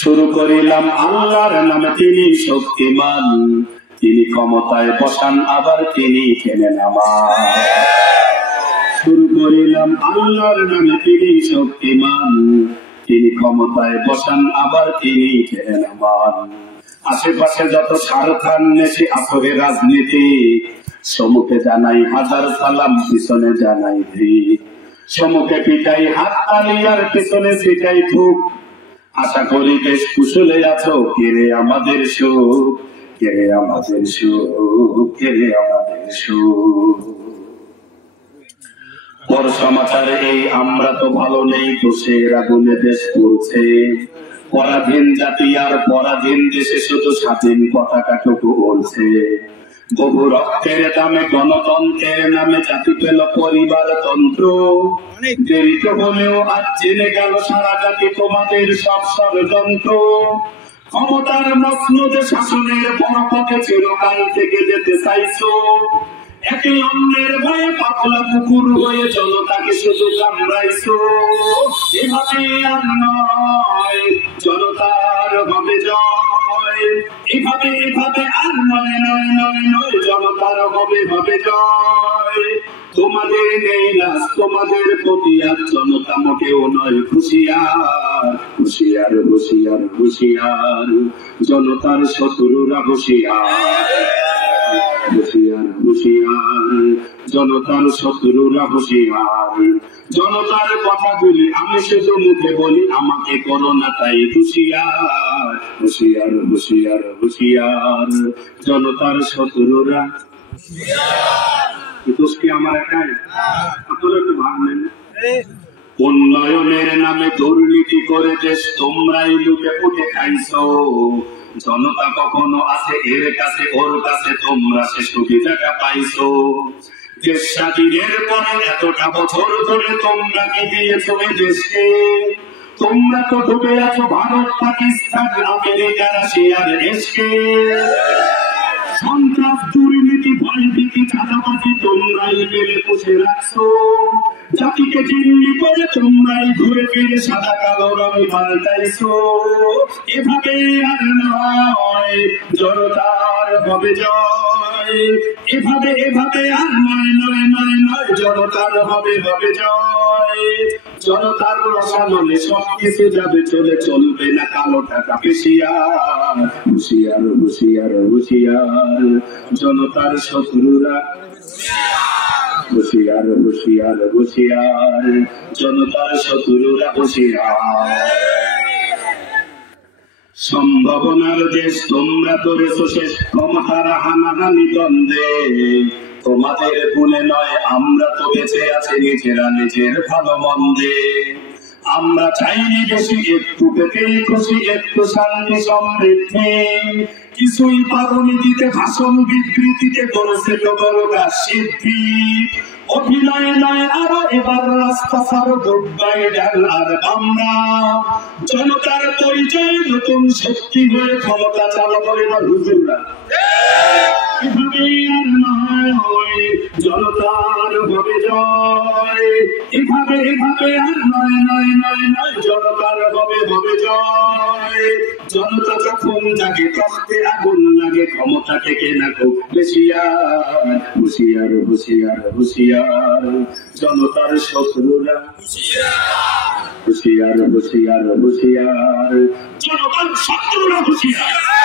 শুরু করিলাম আল্লাহর নামে, তিনি শক্তিমান, তিনি ক্ষমতায় বসান আবার তিনি টেনে নামান। শুরু করিলাম আল্লাহর নামে, তিনি শক্তিমান, তিনি ক্ষমতায় বসান আবার তিনি টেনে নামান। আশেপাশে যত স্বার্থান্বেষী আসরে রাজনীতি, সম্মুখে জানাই হাজার সালাম, পিছনে জানাই ভিড়। সম্মুখে পিটাই হাত তালি আর পিছনে ছিটাই থুক। আশা করি বেশ কুশলে আছো, কেড়ে আমাদের সুখ, কেড়ে আমাদের সুখ, কেড়ে আমাদের সুখ। বড় সমাচার এই, আমরা তো ভালো নেই, দোষের আগুনে দেশ পড়ছে। পরাধীন জাতি আর পরাধীন দেশে শুধু স্বাধীন পতাকাটুকু উড়ছে। বহু রক্তের দামে গণতন্ত্রের নামে জাতি পেল পরিবারতন্ত্র। দেরিতে হলেও আজ জেনে গেল সারা জাতি তোমাদের সব ষড়যন্ত্র। ক্ষমতার মসনদে শাসনের বড় পথে চিরকাল থেকে যেতে চাইছো। একে অন্যের ভয়ে পাতলা পুকুর হয়ে জনতাকে শুধু কামড়াইছো। এভাবে আর নয়, জনতার হবে জয়। এভাবে এভাবে আর নয়, নয় নয় নয়, জনতার হবে হবে জয়। তোমাদের নেই লাজ, তোমাদের প্রতি আর জনতা মোটেও নয় হুঁশিয়ার, হুঁশিয়ার হুঁশিয়ার হুঁশিয়ার, জনতার শত্রুরা হুঁশিয়ার, হুঁশিয়ার হুঁশিয়ার, জনতার শত্রুরা হুঁশিয়ার। জনতার কথাগুলি আমি শুধু মুখে বলি, আমাকে করো না তাই হুঁশিয়ার, হুঁশিয়ার হুঁশিয়ার হুঁশিয়ার, জনতার শত্রুরা দোষটি আমার একাই, আপনারা একটু ভাবলেন। উন্নয়নের নামে দুর্নীতি করে দেশ তোমরাই লুটে পুটে খাইছো। জনতা কখনো আছে এর কাছে ওর কাছে, তোমরা সে সুবিধাটা পাইছো। দেশ স্বাধীনের পরে এতটা বছর ধরে তোমরা কি দিয়েছো এই দেশকে? তোমরা তো ডুবে আছো ভারত, পাকিস্তান, আমেরিকা, রাশিয়ার দেশকে। সন্ত্রাস, দুর্নীতি, ভয়ভীতি, চাঁদাবাজি তোমরাই মেলে পুষে রাখছো। জাতিকে জিম্মি করে তোমরাই ঘুরে ফিরে সাদা কালো রং পাল্টাইছো। এভাবে আর নয়, জনতার হবে জয়। এভাবে এভাবে আর নয়, নয় নয় নয়, জনতার হবে হবে জয়। জনতার রসানলে সবকিছু যাবে চলে, চলবে না কালো টাকা পেশিয়ার, হুঁশিয়ার হুঁশিয়ার হুঁশিয়ার, জনতার শত্রুরা হুঁশিয়ার হুঁশিয়ার হুঁশিয়ার, জনতার শত্রুরা হুঁশিয়ার। সম্ভাবনার দেশ তোমরা করেছো শেষ, ক্ষমতার হানাহানি দ্বন্দ্বে। তোমাদের ভুলে নয়, আমরা তো বেঁচে আছি নিজেরা নিজের ভালো মন্দে। আমরা চাইনি বেশি, একটু পেতেই খুশি, একটু শান্তি সমৃদ্ধি। কিছুই পারোনি দিতে, ভাষণ বিবৃতিতে করেছে তো বড় কাজ সিদ্ধি। অভিনয় নয় আরো এবার রাস্তা ছাড়ো, গুডবাই ডাল আর আমরা। জনতার পরিচয় নতুন শক্তি হয়ে ক্ষমতা চালাবো এবার হুজুররা। এভাবে আর নয়, জনতার হবে জয়। এভাবে এভাবে আর নয়, নয় নয় নয়, জনতার হবে হবে জয়। জনতা যখন জাগে তখতে আগুন লাগে, ক্ষমতা থেকে না খুব বেশিয়ার, হুঁশিয়ার হুঁশিয়ার হুঁশিয়ার, জনতার শত্রুরা হুঁশিয়ার হুঁশিয়ার হুঁশিয়ার, জনতার শত্রুরা হুঁশিয়ার।